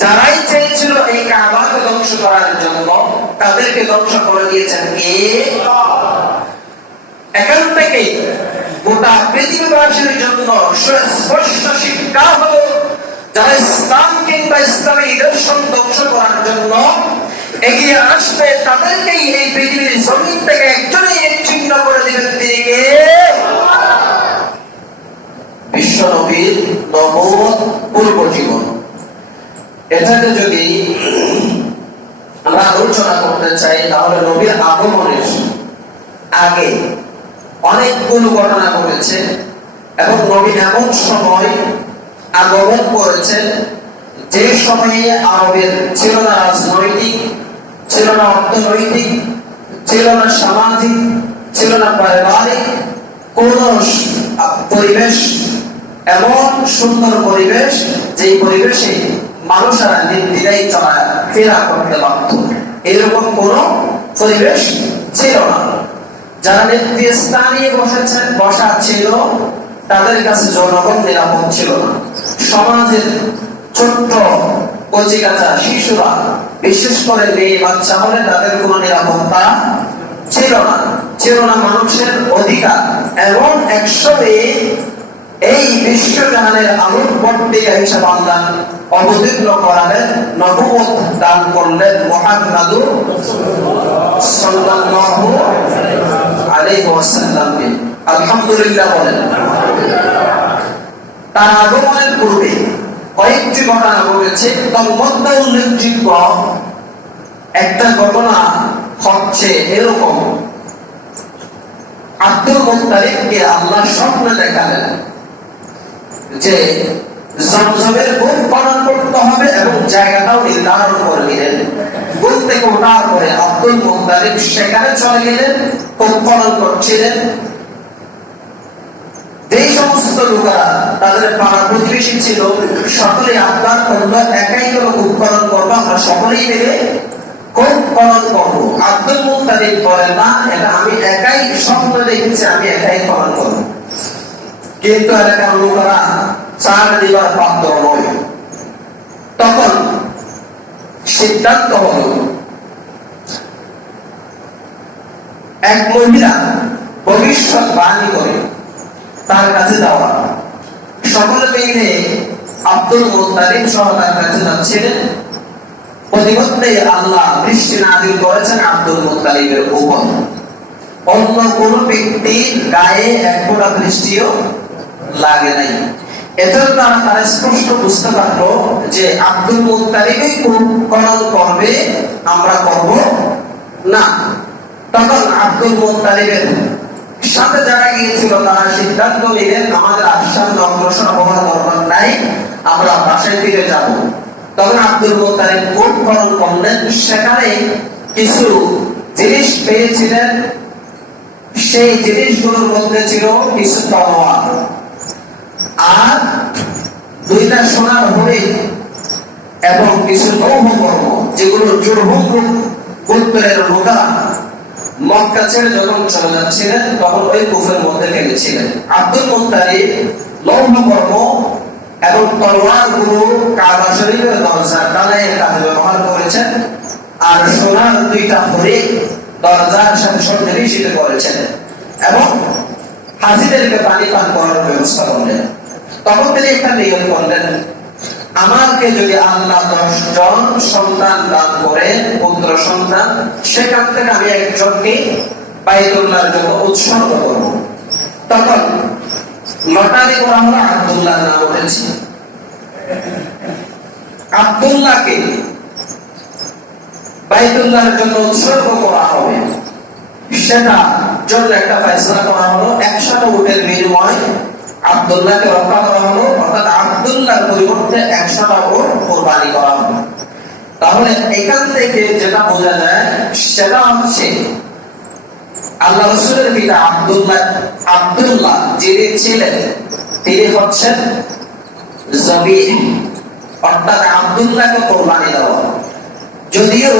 যারাই চেয়েছিল এই কাবাকে ধ্বংস করার জন্য, তাদেরকে ধ্বংস করে দিয়েছেন কে? এখান থেকে গোটা পৃথিবীবাসীর জন্য সুস্পষ্ট শিক্ষা হলো, যারা ইসলাম কিংবা ইসলামী দর্শন ধ্বংস করার জন্য এগিয়ে আসবে, তাদেরকেই এই পৃথিবীর জমিন থেকে একজনই নিশ্চিহ্ন করে দিবেন, তিনি কে? বিশ্ব নবীর নবুয়ত পূর্ব জীবন। এটাকে যদি আমরা আলোচনা করতে চাই, তাহলে নবীর আগমনের আগে অনেকগুলো ঘটনা ঘটেছে এবং নবী এমন সময় আগমন করেছেন যে সময়ে আরবের ছিল না রাজনৈতিক, ছিল না অর্থনৈতিক, ছিল না সামাজিক, ছিল না পারিবারিক কোন পরিবেশ, এমন সুন্দর পরিবেশ যে পরিবেশে মানুষেরা নির্দ্বিধায় চলাফেরা করতে পারত, এরকম কোন পরিবেশ ছিল না। যারা নেতৃস্থানে বসা ছিল, তাদের কাছে জনগণ নিরাপদ ছিল না। সমাজের ছোট্ট কচিকাঁচা শিশুরা, বিশেষ করে মেয়ে বাচ্চা হলে তাদের কোনো নিরাপত্তা ছিল না, ছিল না মানুষের অধিকার। এবং একসময়ে এই বিশ্বজাহানের আলোকবর্তী হিসাবে আল্লাহ অবতীর্ণ করালেন, নবুয়ত দান করলেন মুহাম্মদুর সাল্লাল্লাহু আলাইহি ওয়াসাল্লামকে। আলহামদুলিল্লাহ বলেন। তার আগমনের পূর্বে কয়েকটি ঘটনা ঘটেছে, তার মধ্যে উল্লেখযোগ্য একটা ঘটনা হচ্ছে এরকম: আব্দুল মুত্তালিবকে আল্লাহ স্বপ্নে দেখালেন যে জমজমের কূপ খনন করতে হবে এবং জায়গাটাও নির্ধারণ করে দিলেন। কূপ থেকে ওঠার পরে আব্দুল মুত্তালিব সেখানে চলে গেলেন, কূপ খনন করছিলেন। যেই সমস্ত লোকেরা তাদের পাড়া প্রতিবেশী ছিল, সকলে আবদার করলো, একাই কোনো কূপ খনন করবো, আমরা সকলেই মিলে কূপ খনন করবো। আব্দুল মুত্তালিব বলেন, না, এটা আমি একাই স্বপ্ন দেখেছি, আমি একাই খনন করবো। কিন্তু এলাকার লোকেরা চাল দিবার পাত্র নয়। তখন সিদ্ধান্ত হল, এক মহিলা ভবিষ্যৎ বাণী করে তার কাছে যাওয়া। সকলে মিলে আব্দুল মুত্তালিব সহ তার কাছে যাচ্ছিলেন। প্রতিমধ্যে আল্লাহ বৃষ্টি নাযিল করেছেন আব্দুল মুত্তালিবের উপর। অন্য কোন ব্যক্তির গায়ে এক ফোঁটা বৃষ্টিও লাগে নাই। এজন্য তারা স্পষ্ট বুঝতে পারলো যে আব্দুল মুত্তালিবই কূপ খনন করবে, আমরা করব না। তখন আব্দুল মুত্তালিবের সাথে যারা গিয়েছিল তারা সিদ্ধান্ত নিলেন, আমাদের আসাম অগ্রসর হওয়ার দরকার নাই, আমরা বাসায় ফিরে যাব। তখন আব্দুল মুত্তালিব কূপ খনন করলেন। সেখানে কিছু জিনিস পেয়েছিলেন, সেই জিনিসগুলোর মধ্যে ছিল কিছু তলোয়ার আর দুইটা সোনার হরিণ এবং কিছু লৌহকর্ম, যেগুলো জুরহুম গোত্রের লোকেরা মক্কা ছেড়ে যখন চলে যাচ্ছিলেন তখন ওই কূপের মধ্যে ফেলেছিলেন। আব্দুল মুত্তালিব লৌহকর্ম এবং তলোয়ার গুলো কাবা শরীফের দরজার ডালাইয়ের কাজে ব্যবহার করেছেন, আর সোনার দুইটা হরিণ দরজার সাথে সন্নিবেশিত করেছেন এবং হাজিদেরকে পানি পান করার ব্যবস্থা করলেন। তখন তিনি একটা নিয়ম করলেন, আমাকে যদি আল্লাহ 10 জন সন্তান দান করেন, পুত্র সন্তান, সেখান থেকে আমি একজনকে বাইতুল্লাহর জন্য উৎসর্গ করব। তখন লটারি করা হলো, আব্দুল্লাহ নাম উঠেছে। আব্দুল্লাহকে বাইতুল্লাহর জন্য উৎসর্গ করা হবে, সেটা জন্য একটা ফয়সালা করা হলো। 100 উটের বিনিময়ে আব্দুল্লাহকে রক্ষা করা হলো, অর্থাৎ আব্দুল্লাহর পরিবর্তে 100টা উট কুরবানি করা হলো। তাহলে এখান থেকে যেটা বোঝা যায় সেটা হচ্ছে আল্লাহ রাসূলের পিতা আব্দুল্লাহ যিনি ছিলেন, তিনি হচ্ছেন জবীহ, অর্থাৎ আব্দুল্লাহকে কুরবানি দেওয়া। যদিও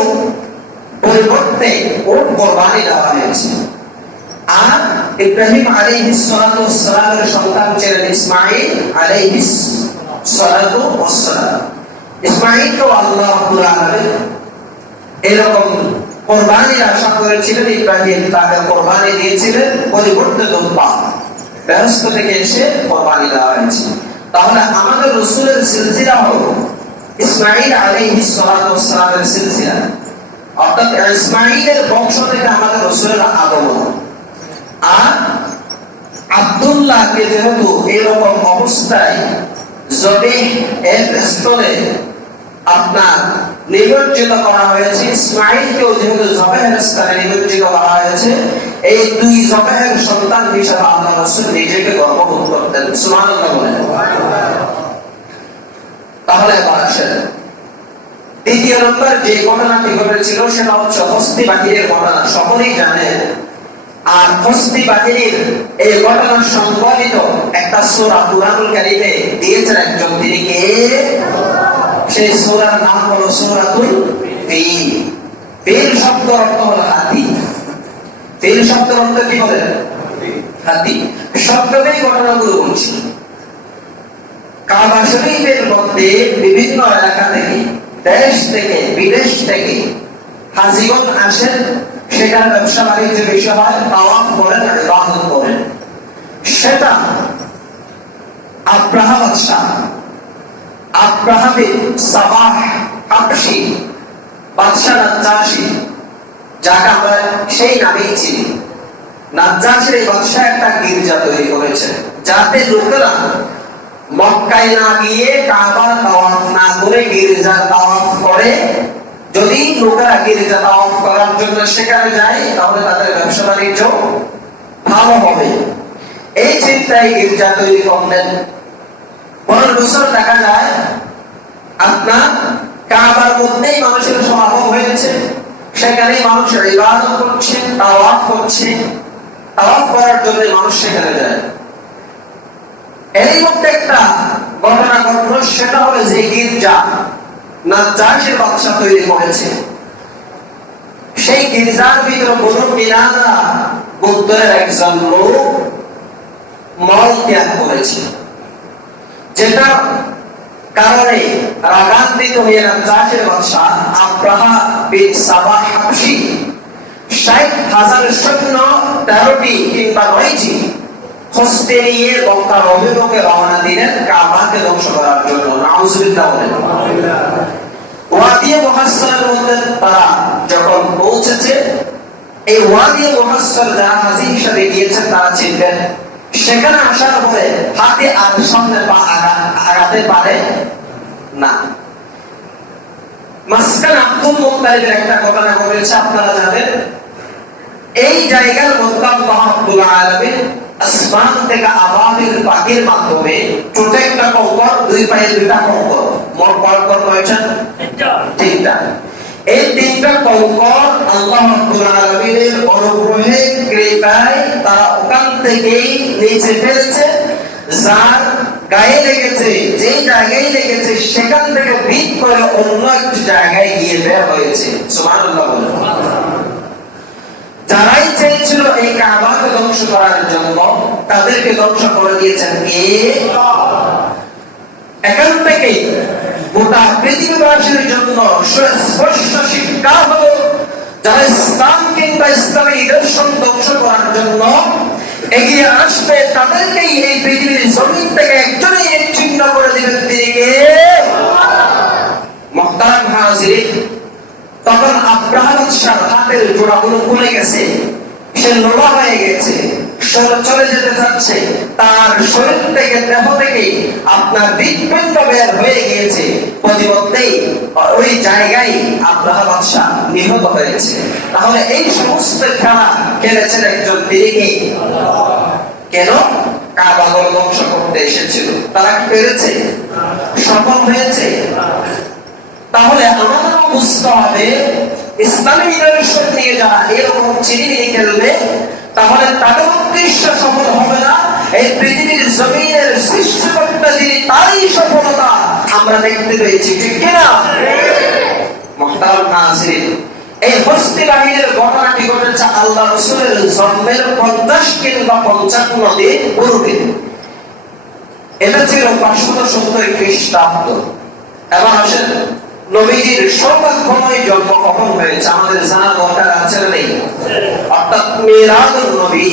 পরিবর্তে উট কুরবানি দেওয়া হয়েছে। আর ইব্রাহিম আলাইহিস সালাতু ওয়াস সালামের সন্তান ছিলেন ইসমাঈল আলাইহিস সালাতু ওয়াস সালাম। ইসমাঈলকে আল্লাহ রাব্বুল আলামিন এরকম কোরবানির আশা করেছিলেন। ইব্রাহিম তাকে কোরবানি দিয়েছিলেন, পরিবর্তিত পাপ ব্যস্ত থেকে এসে কোরবানি দেওয়া হয়েছে। তাহলে আমাদের রাসূলের সিলসিলা হলো ইসমাঈল আলাইহিস সালাতু ওয়াস সালামের সিলসিলা, অর্থাৎ ইসমাঈলের বংশ থেকে আমাদের রাসূলের আগমন। আর আব্দুল্লাহকে যেহেতু এরকম অবস্থায় জবিহ এর স্থলে আপনার নিমজ্জিত করা হয়েছে, ইসমাঈলকেও যেহেতু জবেহের স্থানে নিমজ্জিত করা হয়েছে, এই দুই জবেহের সন্তান হিসেবে আল্লাহ রাসূল নিজেকে গর্ববোধ করতেন। সুবহানাল্লাহ বলেন। তাহলে এবার আসেন দ্বিতীয় নম্বর যে ঘটনাটি ঘটেছিল সেটা হচ্ছে হস্তি বাহিনীর ঘটনা। সকলেই জানেন। আর হস্তি বাহিনীর এই ঘটনা সংবলিত একটা সূরা কুরআনুল কারীমে দিয়েছেন একজন, তিনি কে? সেই সূরার নাম হলো সূরাতুল ফিল। ফিল শব্দের অর্থ হলো হাতি। ফিল শব্দের অর্থ কি বলেন? হাতি। শব্দতেই ঘটনাগুলো বলছি। কাবা শরীফের মধ্যে বিভিন্ন এলাকা থেকে, দেশ থেকে, বিদেশ থেকে হাজিগণ আসেন, সেখানে ব্যবসা বাণিজ্য বিষয় হয়, তাওয়াফ করেন, ইবাদত করেন। সেটা আব্রাহা বাদশাহ, আব্রাহা বিন সাবাহ হাবশী বাদশাহ নাজ্জাশী, যাকে আমরা সেই নামেই চিনি। নাজ্জাশীর এই বাদশাহ একটা গির্জা তৈরি করেছেন, যাতে লোকেরা মক্কায় না গিয়ে কাবা তাওয়াফ না করে গির্জা তাওয়াফ করে। যদি লোকেরা গির্জা তাওয়াফ করার জন্য সেখানে যায়, তাহলে তাদের ব্যবসা বাণিজ্য ভালো হবে। এই চিন্তায় গির্জা তৈরি করলেন। পরের বছর দেখা যায় আপনার কাবার মধ্যেই মানুষের সমাগম হয়েছে, সেখানে মানুষ ইবাদত করছে, তাওয়াফ করছে। তাওয়াফ করার জন্য মানুষ সেখানে যায়। এর মধ্যে একটা ঘটনা ঘটল, সেটা হলো যে গির্জা নাজ্জাশীর বাদশা তৈরি করেছে, সেই গির্জার ভিতরে বনু কিনানা গোত্রের একজন লোক মল ত্যাগ করেছে, যেটা কারণে রাগান্বিত হয়ে নাজ্জাশীর বাদশা আব্রাহা বিন সাবাহ হাবশী ৬০,০০০ সৈন্য ১৩টি কিংবা ৯টি হস্তে নিয়ে মক্কার অভিমুখে রওনা দিলেন কাবাকে ধ্বংস করার জন্য। নাউজুবিল্লাহ বলেন। ওয়াদি মুহাসসারের মধ্যে তারা যখন পৌঁছেছে, এই ওয়াদি মুহাসসার যারা হাজী হিসেবে গিয়েছেন তারা চিনবেন। সেখানে আসার পরে হাতে আর সামনে পা আগাতে পারে না। মাসকান আব্দুল মুত্তালিবের একটা ঘটনা ঘটেছে, আপনারা জানেন। এই জায়গার মধ্যে আল্লাহ রাব্বুল আলামিন আসমান থেকে আবাবিল পাখির মাধ্যমে ছোট একটা কঙ্কর, দুই পায়ে দুইটা কঙ্কর, মোট কঙ্কর কয়টা? তিনটা। এই তিনটা কঙ্কর আল্লাহ রাব্বুল আলামিনের অনুগ্রহে, কৃপায় তারা ওখান থেকেই নিচে ফেলেছে। যার গায়ে লেগেছে, যেই জায়গায় লেগেছে, সেখান থেকে বিট করে অন্য একটি জায়গায় গিয়ে বের হয়েছে। সুবহানাল্লাহ বলেন। যারাই চেয়েছিল এই কাবাকে ধ্বংস করার জন্য, তাদেরকে ধ্বংস করে দিয়েছেন কে? এখান থেকে গোটা পৃথিবীবাসীর জন্য সুস্পষ্ট শিক্ষা হলো, যারা ইসলাম কিংবা ইসলামী দর্শন ধ্বংস করার জন্য এগিয়ে আসবে, তাদেরকেই এই পৃথিবীর জমিন থেকে একজনই নিশ্চিহ্ন করে দিবেন, তিনি কে? মুহতারাম হাজিরিন, তখন আব্রাহা বাদশার হাতের জোড়াগুলো খুলে গেছে, সে লোভা হয়ে গেছে, চলে যেতে চাচ্ছে। তার শরীর থেকে, দেহ থেকে আপনার হৃৎপিণ্ড বের হয়ে গিয়েছে। প্রতিমধ্যেই ওই জায়গায় আব্রাহা বাদশা নিহত হয়েছে। তাহলে এই সমস্ত খেলা খেলেছেন একজন, তিনি কে? কেন? কাবা ঘর ধ্বংস করতে এসেছিল। তারা কি পেরেছে? সফল হয়েছে? তাহলে আমাদেরও বুঝতে হবে, ইসলামী দর্শন নিয়ে যারা এরকম চিনিমিনি খেলবে, তাহলে তাদের উদ্দেশ্য সফল হবে না। এই পৃথিবীর জমিনের সৃষ্টিকর্তা যিনি, তারই সফলতা আমরা দেখতে পেয়েছি, ঠিক কিনা? মুহতারাম হাজিরিন, এই হস্তি বাহিনীর ঘটনাটি ঘটেছে আল্লাহ রাসূলের জন্মের ৫০ কিংবা ৫৫ দিন পূর্বে। এটা ছিল ৫৭০ খ্রিস্টাব্দ। এবার আসেন নবীজির সৌভাগ্যময় জন্ম কখন হয়েছে আমাদের জানা দরকার আছে না নেই? অর্থাৎ মিরাজুন নবী,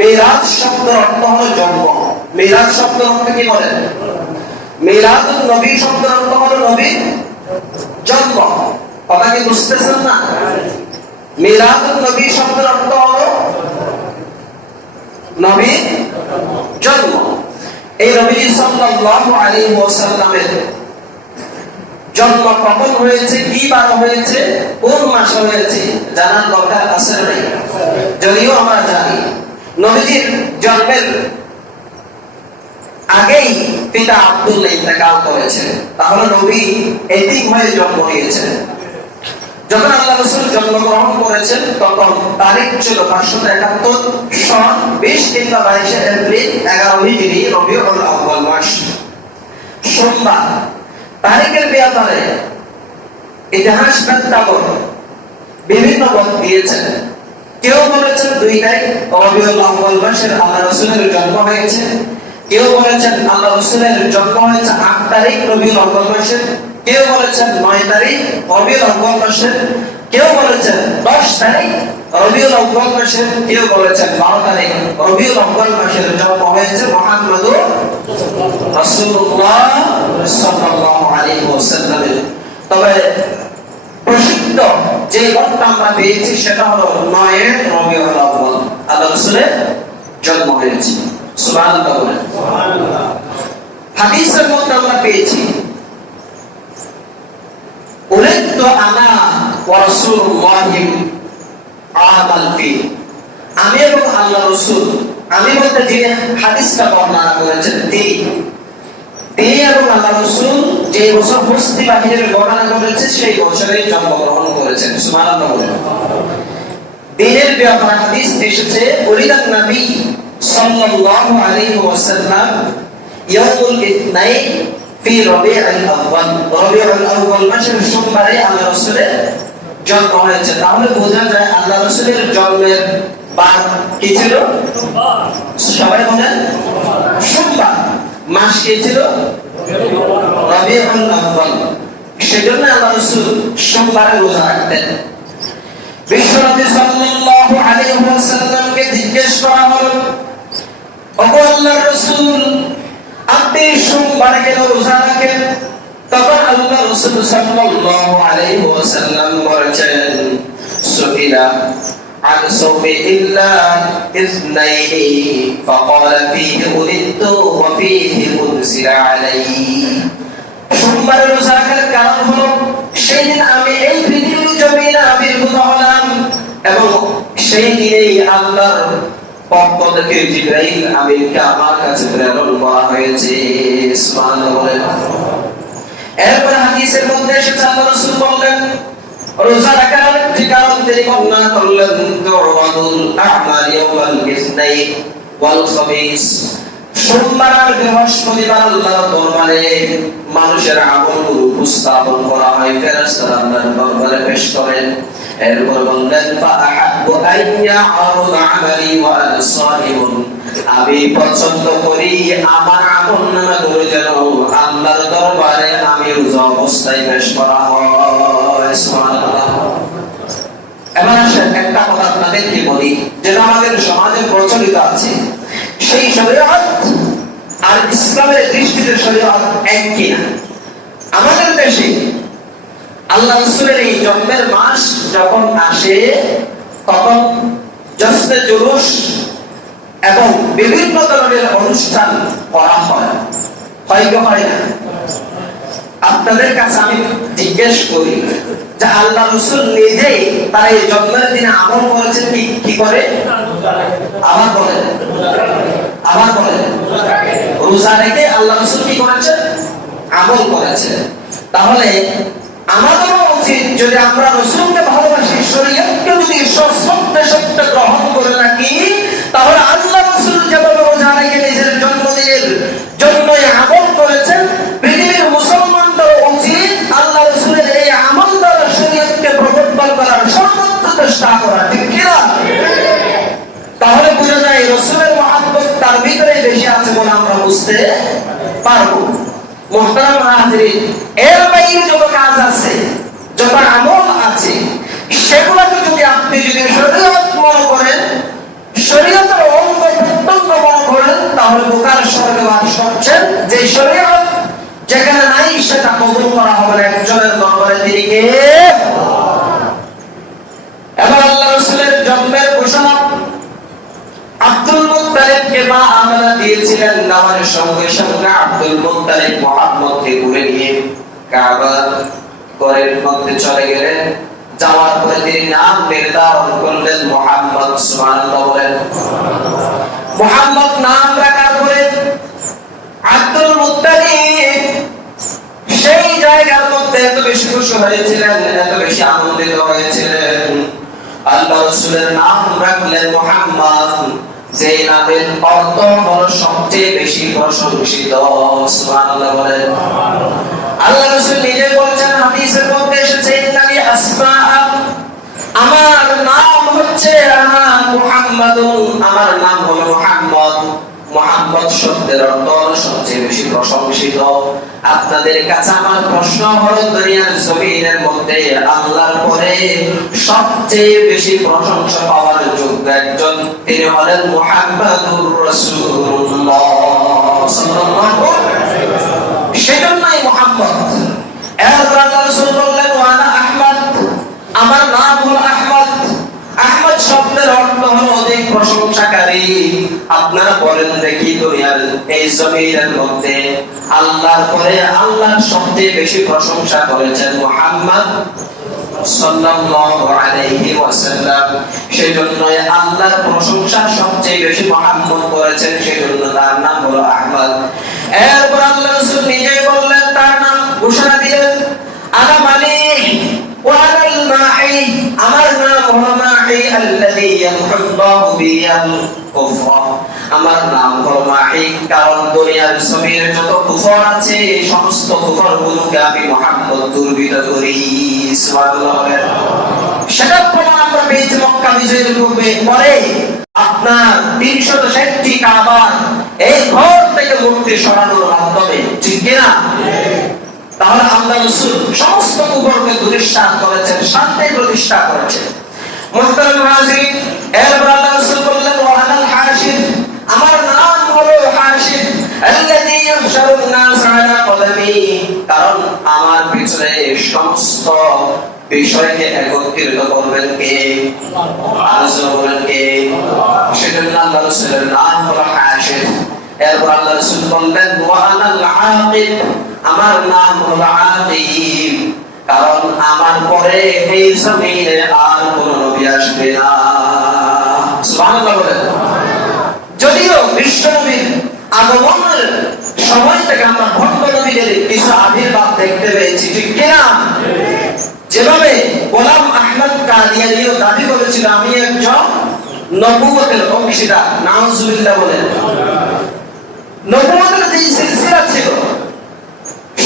মিরাজ শব্দের অর্থ হলো জন্ম। মিরাজ শব্দের অর্থ কি বলেন? মিরাজুন নবী শব্দের অর্থ হলো নবীর জন্ম। কথা কি বুঝতেছেন না? মিরাজুন নবী শব্দের অর্থ হলো নবীর জন্ম। এই নবীজি সাল্লাল্লাহু আলাইহি ওয়াসাল্লামের জন্ম কখন হয়েছে, কি বার হয়েছে, কোন মাসে হয়েছে জানার দরকার আছে না নাই? যদিও আমরা জানি নবীজির জন্মের আগেই পিতা আব্দুল্লাহ ইন্তেকাল করেছেন, তাহলে নবী এতিম হয়ে জন্ম নিয়েছেন। যখন আল্লাহ রাসূল জন্মগ্রহণ করেছেন তখন তারিখ ছিল 571 সন 20 কিংবা 22 এপ্রিল 11 হিজরি রবিউল আউয়াল মাস, সোমবার। তারিখের ব্যাপারে ইতিহাসবিদগণ বিভিন্ন মত দিয়েছেন। কেউ বলেছেন 2 তারিখ রবিউল আউয়াল মাসের আল্লাহ রাসূলের জন্ম হয়েছে, কেউ বলেছেন আল্লাহ রাসূলের জন্ম হয়েছে 8 তারিখ রবিউল আউয়াল মাসের, কেউ বলেছেন 9 তারিখ রবিউল আউয়াল মাসের, কেউ বলেছেন 10 তারিখ রবিউল আউয়াল মাসের, কেউ বলেছেন 12 তারিখ রবিউল আউয়াল মাসের জন্ম হয়েছে মুহাম্মদুর রাসূলুল্লাহ সাল্লাল্লাহু আলাইহি ওয়াসাল্লামের। তবে প্রসিদ্ধ যে মতটা আমরা পেয়েছি সেটা হলো 9 রবিউল আউয়াল আল্লাহ রাসূলের জন্ম হয়েছে। সুবহানাল্লাহ বলেন। সুবহানাল্লাহ। হাদিসের মধ্যে আমরা পেয়েছি উলিদতু আনা ওয়া রাসূলুল্লাহি আমাল ফি, আমি এবং আল্লাহ রাসূল, আমি বলতে যিনি হাদিসটা বর্ণনা করেছেন তিনি এবং আল্লাহ রাসূল যে বছর বস্তি বাহিরের ঘটনা ঘটেছে সেই বছরে জন্মগ্রহণ করেছেন। সুবহানাল্লাহ বলেন। দিনের ব্যাপারে হাদিস এসেছে উলিদান নবী সাল্লাল্লাহু আলাইহি ওয়াসাল্লাম ইয়াউমুল ইথনাইন ফি রবিউল আউয়াল, রবিউল আউয়াল মাসের সোমবারে আল্লাহ রাসূলের জন্ম হয়েছে। তাহলে বোঝা যায় আল্লাহ রাসূলের জন্মের বার কি ছিল? সবাই বলেন সোমবার। মাস কি ছিল? রবিউল আউয়াল। সেজন্য আল্লাহ রাসূল সোমবারে রোজা রাখতেন। বিশ্বনবী সাল্লাল্লাহু আলাইহি ওয়াসাল্লামকে জিজ্ঞেস করা হলো, ওগো আল্লাহর রাসূল, আপনি সোমবারে কেন রোজা রাখেন? তখন আল্লাহ রাসূল সাল্লাল্লাহু আলাইহি ওয়াসাল্লাম বলেছেন, সুইলা عن صوم إلا اثنين فقال فيه ولدت وفيه أنزل علي। সোমবার রোজা রাখার কারণ হলো সেদিন আমি এই পৃথিবীর জমিনে আবির্ভূত হলাম এবং সেই দিনেই আল্লাহর পক্ষ থেকে জিবরাইল আমিনকে আমার কাছে প্রেরণ করা হয়েছে। সুবহানাল্লাহ। এরপর হাদিসের মধ্যে এসেছে আল্লাহ রাসূল বলেন রোজা রাখার যে কারণ তিনি বর্ণনা করলেন তুরাদুল আ'মাল ইয়াওমাল ইসনাইন ওয়াল খামিস, সোমবার আর বৃহস্পতিবার আল্লাহর দরবারে মানুষের আমলগুলো উপস্থাপন করা হয়, ফেরেশতারা আল্লাহর দরবারে পেশ করেন। এরপর বললেন ফাআহাব্বু আইয়া আরুদা আমালি ওয়া আনা সাইমুন, আমি পছন্দ করি আমার আমলনামাগুলো যেন আল্লাহর দরবারে আমি রোজা অবস্থায় পেশ করা হয়। সুবহানাল্লাহ। এবার আসেন একটা কথা আপনাদেরকে বলি যেটা আমাদের সমাজে প্রচলিত আছে, সেই শরীয়ত আর ইসলামের দৃষ্টিতে শরীয়ত এক কিনা। আমাদের দেশে আল্লাহ রাসূলের এই জন্মের মাস যখন আসে তখন জশ্নে জুলুস এবং বিভিন্ন ধরনের অনুষ্ঠান করা হয়, হয় কি হয় না? আপনাদের কাছে আমি জিজ্ঞেস করি যে আল্লাহ রাসূল নিজেই তার এই জন্মের দিনে আমল করেছেন কি করে? আবার বলেন রোজা রেখে আল্লাহ রাসূল কি করেছেন? আমল করেছেন। তাহলে আমাদেরও উচিত যদি আমরা রাসূলকে ভালোবাসি, শরীয়তকে যদি সত্যে গ্রহণ করে রাখি, তাহলে আল্লাহ রাসূল যেভাবে রোজা রেখে নিজের জন্মদিনের জন্য আমল করেছেন, পৃথিবীর মুসলমানদের উচিত আল্লাহ রাসূলের এই আমল দ্বারা শরীয়তকে প্রবর্তন করার সর্বোচ্চ চেষ্টা করা। ঠিক কিনা? তাহলে বোঝা যায় রাসূলের মহব্বত তার ভিতরে বেশি আছে বলে আমরা বুঝতে পারবো। মুহতারাম হাজিরিন, এর বাইরে যত কাজ আছে আমল আছে সেগুলোকে যদি আপনি যদি শরীয়ত মনে করেন, শরীয়তের অঙ্গ প্রত্যঙ্গ মনে করেন, তাহলে বোকার স্বর্গে বাস করছেন। যে শরীয়ত যেখানে নাই সেটা কবুল করা হবে না একজনের দরবারে। তিনি কে? এবার আল্লাহ রাসূলের জন্মের ঘোষণা আব্দুল মুত্তালিবকে মা আমেনা দিয়েছিলেন। নামার সঙ্গে সঙ্গে আব্দুল মুত্তালিব মুহাম্মদকে কোলে নিয়ে কাবা ঘরের মধ্যে চলে গেলেন। যাওয়ার পরে তিনি নাম নির্ধারণ করলেন মুহাম্মদ। সুবহানাল্লাহ বলেন। মুহাম্মদ নাম রাখার পরে আব্দুল মুত্তালিব সেই জায়গার মধ্যে এত বেশি খুশি হয়েছিলেন, এত বেশি আনন্দিত হয়েছিলেন। আল্লাহ রাসূলের নাম রাখলেন মুহাম্মদ, যে নামের অর্থ হলো সবচেয়ে বেশি প্রশংসিত। সুবহানাল্লাহ বলেন। আল্লাহ রাসূল নিজে বলেছেন, হাদিসের মধ্যে এসেছে, ইন্নালি আসমা, আমার নাম হচ্ছে মুহাম্মাদুন, আমার নাম হলো মুহাম্মদ। মুহাম্মদ শব্দের অর্থ সবচেয়ে বেশি প্রশংসিত। আপনাদের কাছে আমার প্রশ্ন হলো, দুনিয়ার জমিনের মধ্যে আল্লাহর পরে সবচেয়ে বেশি প্রশংসা পাওয়ার যোগ্য একজন, তিনি হলেন মুহাম্মাদুর রাসূলুল্লাহ সাল্লাল্লাহু আলাইহি ওয়াসাল্লাম। সেজন্যই মুহাম্মদ। এরপর আল্লাহ রাসূল বললেন, ওয়ানা আহমদ, আমার নাম হলো আহমদ। আহমদ শব্দের অর্থ হলো অধিক প্রশংসাকারী। আপনারা বলেন দেখি, দুনিয়ার এই জমিনের মধ্যে আল্লাহর পরে আল্লাহর সবচেয়ে বেশি প্রশংসা করেছেন মুহাম্মদ সাল্লাল্লাহু আলাইহি ওয়াসাল্লাম। সেজন্য আল্লাহর প্রশংসা সবচেয়ে বেশি মুহাম্মদ করেছেন, সেজন্য তার নাম হলো আহমদ। এরপর আল্লাহ রাসূল নিজেই বললেন, তার নাম ঘোষণা দিলেন, আনা মালিক ওয়া আনাল মাহি, আমার নাম হলো মাহি আল্লাযী ইয়ামহুল্লাহু বিহিল কুফর, আমার নাম হলো মাহি। কারণ দুনিয়ার জমিনে যত কুফর আছে সমস্ত কুফরগুলোকে আমি মুহাম্মদ দূরীভূত করি। সুবহানাল্লাহ। সেটা প্রমাণ আমরা পেয়েছি মক্কা বিজয়ের পরে। আপনার ৩৬০টি কাবা এই ঘর থেকে মূর্তি সরানোর মাধ্যমে, ঠিক কিনা? তাহলে আল্লাহ রাসূল সমস্ত কুফরকে প্রতিষ্ঠা করেছেন, শান্তি প্রতিষ্ঠা করেছেন। মুহতারাম হাজিরিন, এরপর আল্লাহ রাসূল বললেন, ওয়া আনাল হাশির, আমার নাম হলো হাশির আল্লাযী ইয়াহশারুন নাস আলা কদমি, কারণ আমার পিছনে সমস্ত বিষয়কে একত্রিত করবেন কে? আল্লাহ বলেন কে? সেজন্য আল্লাহ রাসূলের নাম হলো হাশির। এরপর আল্লাহ রাসূল বললেন, ওয়া আনাল আকিব, আমার নাম হলো আকিব, কারণ আমার পরে এই জমিনে আর কোন নবী আসবে না। সুবহানাল্লাহ বলেন। যদিও বিশ্ব নবীর আগমনের সময় থেকে আমরা ভক্ত নবীদের কিছু আবির্ভাব দেখতে পেয়েছি, ঠিক কিনা? যেভাবে গোলাম আহমদ কাদিয়ানীও দাবি করেছিল, আমি একজন নবুয়তের অংশীদার। নাউজুবিল্লাহ বলেন। নবুয়তের যে সিলসিলা ছিল,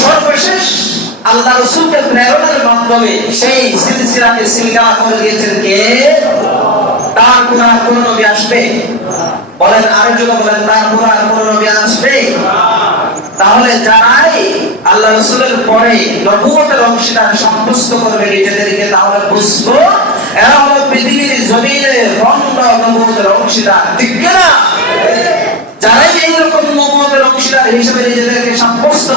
সর্বশেষ আল্লাহ রাসূলকে প্রেরণের মাধ্যমে সেই সিলসিলাকে সিলগালা করে দিয়েছেন কে? তারপর আর কোন নবী আসবে? বলেন, আরো জোরে বলেন, তারপর আর কোন নবী আসবে? তাহলে যারাই আল্লাহ রাসূলের পরে নবুয়তের অংশীদার সাব্যস্ত করবে নিজেদেরকে, তাহলে বুঝবো এরা হলো পৃথিবীর জমিনে ভণ্ড নবুয়তের অংশীদার, ঠিক কিনা? যারাই এইরকম নবুয়তের অংশীদার হিসেবে নিজেদেরকে সাব্যস্ত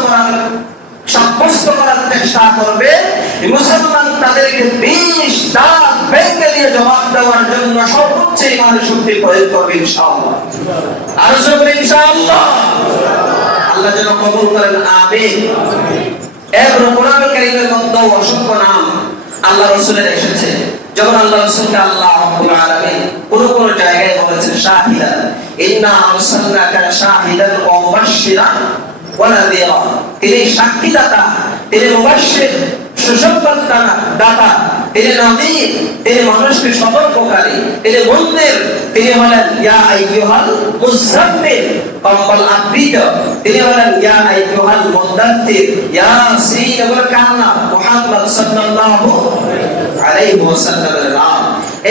করার চেষ্টা করবে, মুসলমান তাদেরকে 20 দাঁত ভেঙে দিয়ে জবাব দেওয়ার জন্য সর্বোচ্চ ইমানের শক্তি প্রয়োগ করবে ইনশাআল্লাহ। আর সবাই ইনশাআল্লাহ আল্লাহ যেন কবুল করেন, আমিন। এরপর কোরআনুল কারীমের মধ্যে অসংখ্য নাম আল্লাহ রাসূলের এসেছে। যখন আল্লাহ রাসূলকে আল্লাহ রাব্বুল আলামিন কোন জায়গায় বলেছেন শাহিদান, ইন্না আরসালনাকা শাহিদান ওয়া মুবাশশিরান ওয়া নাযীরা, তিনি সাক্ষীদাতা, তিনি মুবাশশির সুসংবাদ দাতা, তিনি নাযীর, তিনি মানুষকে সতর্ককারী, তিনি মুনযির, তিনি হলেন ইয়া আইয়ুহাল মুযাম্মিল, কম্বল আবৃত, তিনি হলেন ইয়া আইয়ুহাল মুদাত্তির, ইয়াসিন ওয়াল কান্না, মুহাম্মদ সাল্লাল্লাহু আলাইহি ওয়াসাল্লামের নাম।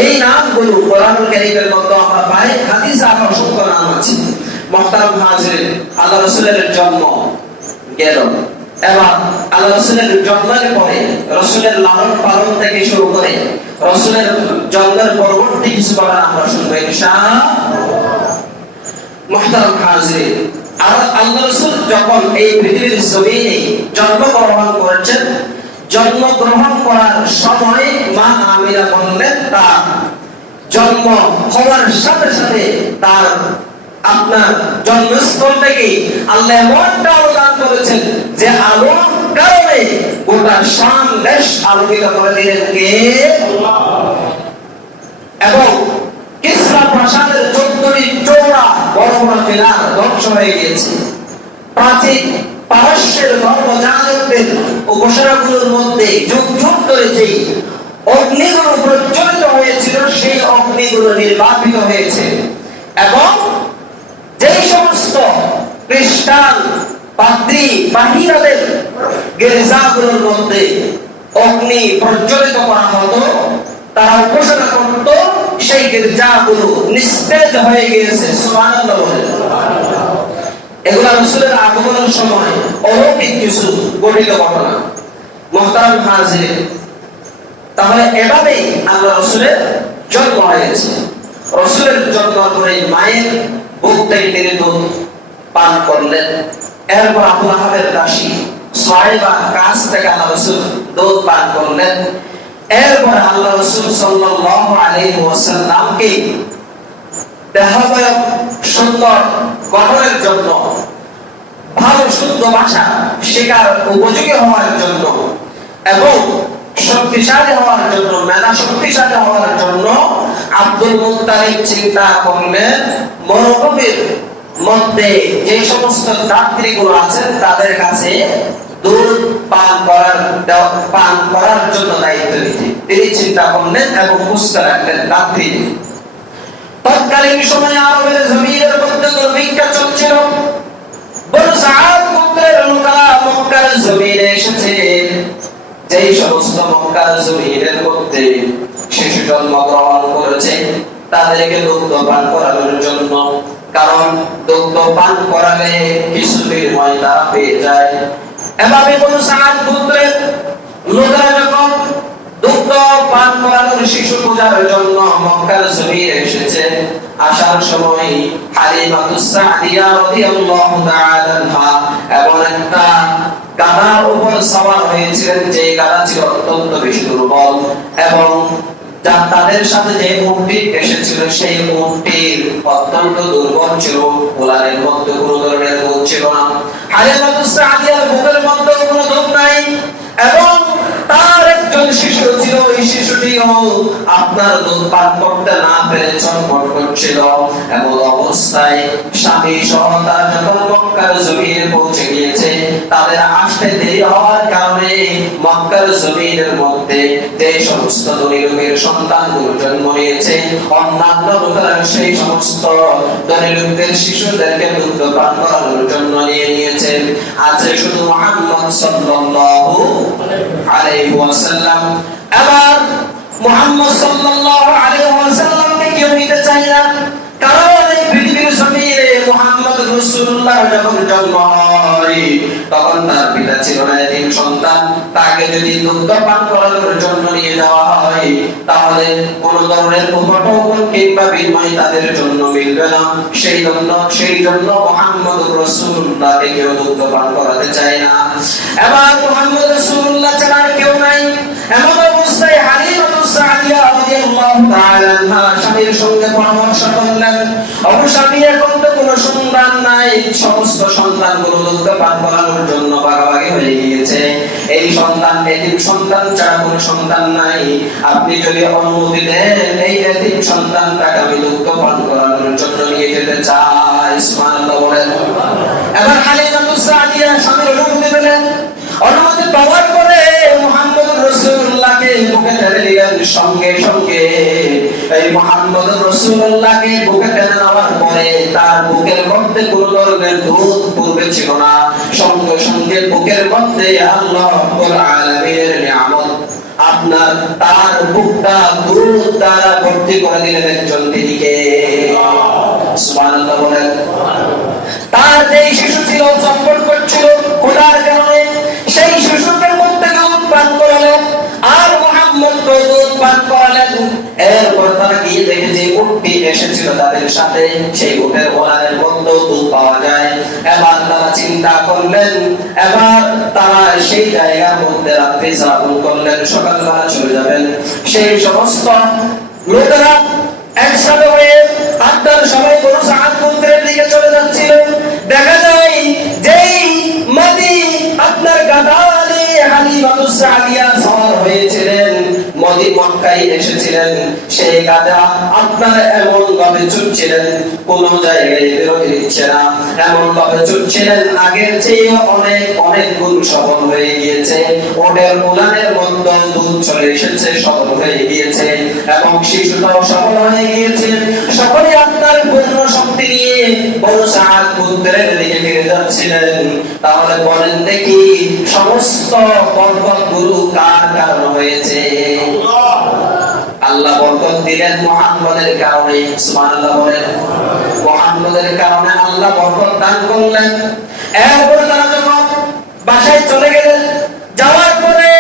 এই নামগুলো কোরআনুল কারীমের মধ্যে আমরা পাই, হাদিসে আরো অসংখ্য নাম আছে। মুহতারাম হাজিরিন, আল্লাহ রাসূলের জন্ম গেল, এবার আল্লাহ রাসূলের জন্মের পরে রাসূল রাসূলের লালন পালন থেকে শুরু করে রাসূলের জন্মের পরবর্তী কিছু কথা আমরা শুনবো ইনশাআল্লাহ। মুহতারাম হাজিরিন, আর আল্লাহ রাসূল যখন এই পৃথিবীর জমিনে জন্মগ্রহণ করেছেন, জন্মগ্রহণ করার সময় মা আমিনা বললেন তার জন্ম হওয়ার সাথে সাথে তার আপনার জন্মস্থল থেকে আল্লাহ এমনটা অবদান করেছেন যে আলোর কারণে গোটা শাম দেশ আলোকিত করে দিলেন কে? আল্লাহ। এবং কিসরা প্রাসাদের 14টি চৌড়া বড় বড় পিলার ধ্বংস হয়ে গিয়েছে। প্রাচীন পারস্যের ধর্মযাজকদের উপাসনাগুলোর মধ্যে যুগ যুগ ধরে যেই অগ্নিগুলো প্রজ্বলিত হয়েছিল সেই অগ্নিগুলো নির্বাপিত হয়েছে এবং যেই সমস্ত খ্রিস্টান পাদ্রী বাহিরাদের গির্জাগুলোর মধ্যে অগ্নি প্রজ্বলিত করা হতো, তারা উপাসনা করত, সেই গির্জাগুলো নিস্তেজ হয়ে গিয়েছে। সুবহানাল্লাহ বলেন। এগুলো রাসূলের আগমনের সময় অলৌকিক কিছু ঘটিত ঘটনা। মুহতারাম হাজিরিন, তাহলে এভাবেই আল্লাহ রাসূলের জন্ম হয়েছে। রাসূলের জন্মের পরে মায়ের বুক থেকে তিনি দুধ পান করলেন। এরপর আবু লাহাবের দাসী সুহাইবা কাছ থেকে আল্লাহ রাসূল দুধ পান করলেন। এরপর আল্লাহ রাসূল সাল্লাল্লাহু আলাইহি ওয়াসাল্লামকে দেহাবয়ব সুন্দর গঠনের জন্য, ভালো শুদ্ধ ভাষা শেখার উপযোগী হওয়ার জন্য এবং শক্তিশালী হওয়ার জন্য, মেধা শক্তিশালী হওয়ার জন্য আব্দুল মুত্তালিব চিন্তা করলেন মরুভূমির মধ্যে যে সমস্ত যাত্রীগুলো আছেন তাদের কাছে দুধ পান করার জন্য দায়িত্ব নিতে তিনি চিন্তা করলেন এবং বুঝতে রাখলেন যাত্রী। তৎকালীন সময়ে আরবের জমিনের মধ্যে দুর্ভিক্ষ চলছিল। বনু সাআদ গোত্রের লোকেরা মক্কার জমিনে এসেছে। যেই সমস্ত মক্কার জমিনের মধ্যে শিশু জন্মগ্রহণ করেছে তাদেরকে দুগ্ধ পান করানোর জন্য, কারণ দুগ্ধ পান করালে কিছু বিনিময় তারা পেয়ে যায়। এভাবে বনু সাআদ গোত্রের লোকেরা যখন দুগ্ধ পান করানোর শিশু পূজার জন্য মক্কার জমিনে এসেছে, আসার সময় হালিমাতুস সাদিয়া রাদিয়াল্লাহু তাআলা আনহা এমন একটা গাধার উপর সওয়ার হয়েছিলেন যে গাধা ছিল অত্যন্ত বেশি দুর্বল এবং তাদের সাথে যে উটটি এসেছিল সেই উটটির অত্যন্ত দুর্বল ছিল, ওলানের মধ্যে কোনো ধরনের দুধ ছিল না। হালিমাতুস সাদিয়ার বুকের মধ্যে কোনো দুধ নাই এবং তার একজন শিশু ছিল, এই শিশুটিও আপনার দুধ পান করতে না পেরে ছটফট করছিল। এমন অবস্থায় স্বামী সহ তারা যখন মক্কার জমিনে পৌঁছে গিয়েছে, তাদের আসতে দেরি হওয়ার কারণে মক্কার জমিনের মধ্যে যে সমস্ত ধনী লোকের সন্তানগুলো জন্ম নিয়েছে, অন্যান্য লোকেরা সেই সমস্ত ধনী লোকদের শিশুদেরকে দুধ পান করানোর জন্য নিয়ে নিয়েছে। আছে শুধু মুহাম্মদ সাল্লাল্লাহু আলাইহি ওয়াসাল্লাম। এবার মুহাম্মদ সাল্লাল্লাহু আলাইহি ওয়াসাল্লামকে কেউ নিতে চায় না, কারণ এই পৃথিবীর জমিনে মুহাম্মদ রাসূলুল্লাহ যখন জন্ম হয় তখন তার পিতা ছিল না, এতিম সন্তান। তাকে যদি দুগ্ধ পান করানোর জন্য নিয়ে যাওয়া হয় তাহলে কোন ধরনের উপটোকন কিংবা বিনিময় তাদের জন্য মিলবে না। সেই জন্য মুহাম্মদ রাসূলুল্লাহকে কেউ দুগ্ধ পান করাতে চায় না। এবার মুহাম্মদ রাসূলুল্লাহ ছাড়া কেউ নাই। এমন অবস্থায় হালিমাতুস সাদিয়া রাদিয়াল্লাহু তাআলা আনহা স্বামীর সঙ্গে পরামর্শ করলেন, স্বামী এখন তো কোনো সন্তান নাই, সমস্ত সন্তানগুলো দুগ্ধ পান করানোর জন্য ভাগাভাগি হয়ে গিয়েছে। এই সন্তান এতিম সন্তান ছাড়া কোনো সন্তান নাই, আপনি যদি অনুমতি দেন এই এতিম সন্তানটাকে আমি দুগ্ধ পান করানোর জন্য নিয়ে যেতে চাই। সুবহানাল্লাহ বলেন। এবার হালিমাতুস সাদিয়া স্বামীর অনুমতি দিলেন। অনুমতি পাওয়ার পরে মুহাম্মদ রাসূলুল্লাহকে বুকে টেনে নিলেন। সঙ্গে সঙ্গে এই মুহাম্মদ রাসূলুল্লাহকে বুকে টেনে নেওয়ার পরে তার বুকের মধ্যে কোনো ধরনের দুধ পূর্বে ছিল না। সঙ্গে সঙ্গে বুকের মধ্যে আল্লাহ রাব্বুল আলামিনের নিয়ামত আপনার তার বুকটা দুধ দ্বারা ভর্তি করে দিলেন একজন দিদিকে। সুবহানাল্লাহ বলেন। তার যে শিশু ছিল চম্পট করছিল ক্ষুধার কারণে, সেই শিশুকে মুখ থেকে দুধ পান করালেন ছিল তাদের সাথে, সেই উটের ওলানের মধ্যে দুধ পাওয়া যায়। এবার তারা চিন্তা করলেন, এবার তারা সেই জায়গার মধ্যে রাত্রি যাপন করলেন, সকালবেলা চলে যাবেন। সেই সমস্ত লোকেরা একসাথে হয়ে আপনার সবাই বড় সাহায্য মন্দিরের দিকে চলে যাচ্ছিলেন। দেখা যায় যেই মাদি আপনার গাদালে হালিমাতুস সাদিয়া সওয়ার হয়েছিলেন, মদি মক্কায় এসেছিলেন, সেই গাদা আপনার এমন ভাবে ছুটছিলেন, কোন জায়গায় বিরতি দিচ্ছে না, এমন ভাবে ছুটছিলেন আগের চেয়ে অনেক অনেক গুণ সবল হয়ে গিয়েছে। ওটের উলানের মধ্যে দুধ চলে এসেছে, সবল হয়ে গিয়েছে, এবং শিশুটাও সবল হয়ে গিয়েছে। সকলে আপনার পূর্ণ শক্তি নিয়ে বড় সাহায্য পুত্রের দিকে ফিরে যাচ্ছিলেন। তাহলে বলেন দেখি সমস্ত বরকতগুলো কার কারণ হয়েছে? আল্লাহ বরকত দিলেন মুহাম্মদের কারণে। সুবহানাল্লাহ বলেন। মুহাম্মদের কারণে আল্লাহ বরকত দান করলেন। এরপর তারা যখন বাসায় চলে গেলেন, যাওয়ার পরে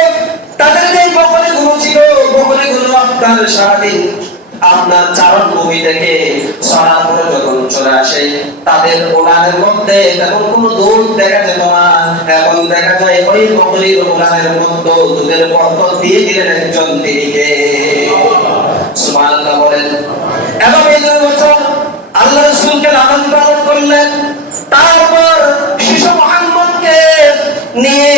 তাদের যে বকরিগুলো ছিল, বকরিগুলো আপনার সারাদিন আপনার চারণ ভূমি থেকে সরাসরি যখন চলে আসে, তাদের ওলানের মধ্যে তখন কোনো দুধ দেখা যেত না। এখন দেখা যায় ওই বকরির ওলানের মধ্যে দুধের বরকত দিয়ে দিলেন একজন, তিনি কে? সুবহানাল্লাহ বলেন। এবং এই 2 বছর আল্লাহ রাসূলকে লালন পালন করলেন। তারপর শিশু মুহাম্মদকে নিয়ে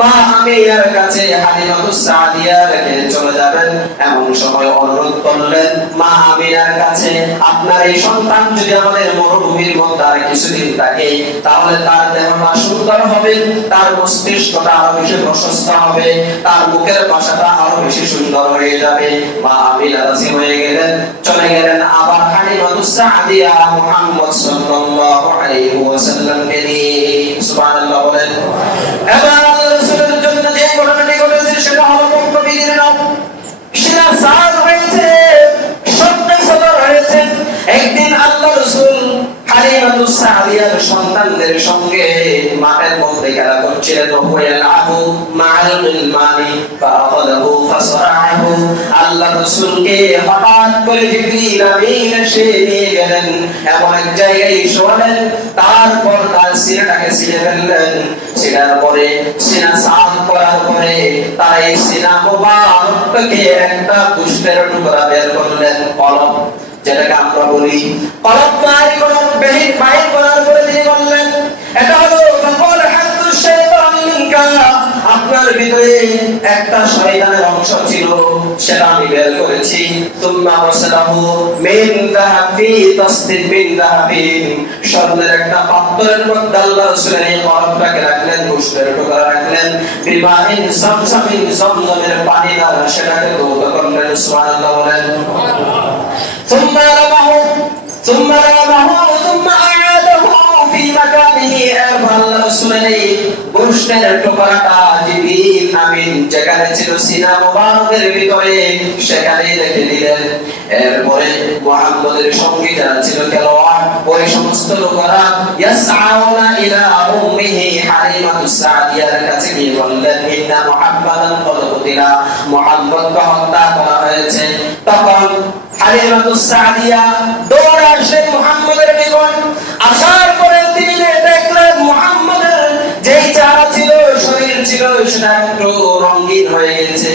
মা আমিনার কাছে হালিমাতুস সাদিয়া রেখে চলে যাবেন। এমন সময় অনুরোধ করলেন মা আমিনার কাছে, আপনার এই সন্তান যদি আমাদের মরুভূমির মধ্যে আর কিছুদিন থাকে, তাহলে তার দেহটা সুন্দর হবে, তার মস্তিষ্কটা আরো বেশি প্রশস্ত হবে, তার মুখের ভাষাটা আরো বেশি সুন্দর হয়ে যাবে। মা আমিনা রাজি হয়ে গেলেন, চলে গেলেন। আবার হালিমাতুস সাদিয়া মুহাম্মদ সাল্লাল্লাহু আলাইহি ওয়াসাল্লামকে নিয়ে, সুবহানাল্লাহ বলেন। এবার রাসূলের জন্য যে ঘটনাটি ঘটেছে সেটা হলো বকরীদের নাম। সেটা সাদ হয়েছে, সত্য সদর হয়েছে। একদিন আল্লাহ রাসূল হালিমাতুস সাদিয়ার সন্তানদের সঙ্গে মাঠের মধ্যে খেলা করছিলেন। ওয়ালাহু মাআল গিলমানি ফাআখাযাহু ফাসরাহু। আল্লাহ রাসূলকে হঠাৎ করে জিবরিল আমিন এসে নিয়ে গেলেন, এমন এক জায়গায় শোয়ালেন, তারপর তার সিনাটাকে ছিঁড়ে ফেললেন। ছিঁড়ার পরে সিনা সাফ করার পরে তার এই সিনা মোবারক থেকে একটা পুষ্পের টুকরা বের করলেন, কলম, যেটাকে আমরা বলি কলম। বাহির করার পরে তিনি বললেন, এটা হলো ফাকাল হাদু শাইতান মিনকা, আপনার ভিতরে একটা শয়তানের অংশ ছিল, সেটা আমি বের করেছি। তুম্মা ওয়াসালাহু মিন যাহাবি তাসদিদ বিন যাহাবিন, স্বর্ণের একটা পাত্রের মধ্যে আল্লাহ রাসূলের এই কলমটাকে রাখলেন, পুষ্পের টুকরা রাখলেন। বিমাইন সামসামিন, জমজমের পানি দ্বারা সেটাকে ধৌত করলেন। সুবহানাল্লাহ বলেন। ثم رماه ثم أعاده في مكانه। আল্লাহ রাসূলের এই পুষ্পের টুকরাটা জিবরিল আমিন যেখানে ছিল সিনা মুবারকের ভিতরে, সেখানে রেখে দিলেন। এরপরে মুহাম্মদের সঙ্গে যারা ছিল খেলোয়াড়, ওই সমস্ত লোকেরা ইয়াসআউনা ইলা উম্মিহি হালিমাতুস সাদিয়ার কাছে গিয়ে বললেন, ইন্না মুহাম্মাদান ক্বাদ কুতিলা, মুহাম্মদকে হত্যা করা হয়েছে। তখন হালিমাতুস সাদিয়া দৌড়ে আসলেন মুহাম্মদের নিকট। আসার পরে তিনি দেখলেন মুহাম্মদের যেই চেহারা ছিল, শরীর ছিল, সেটা একটু রঙিন হয়ে গেছে।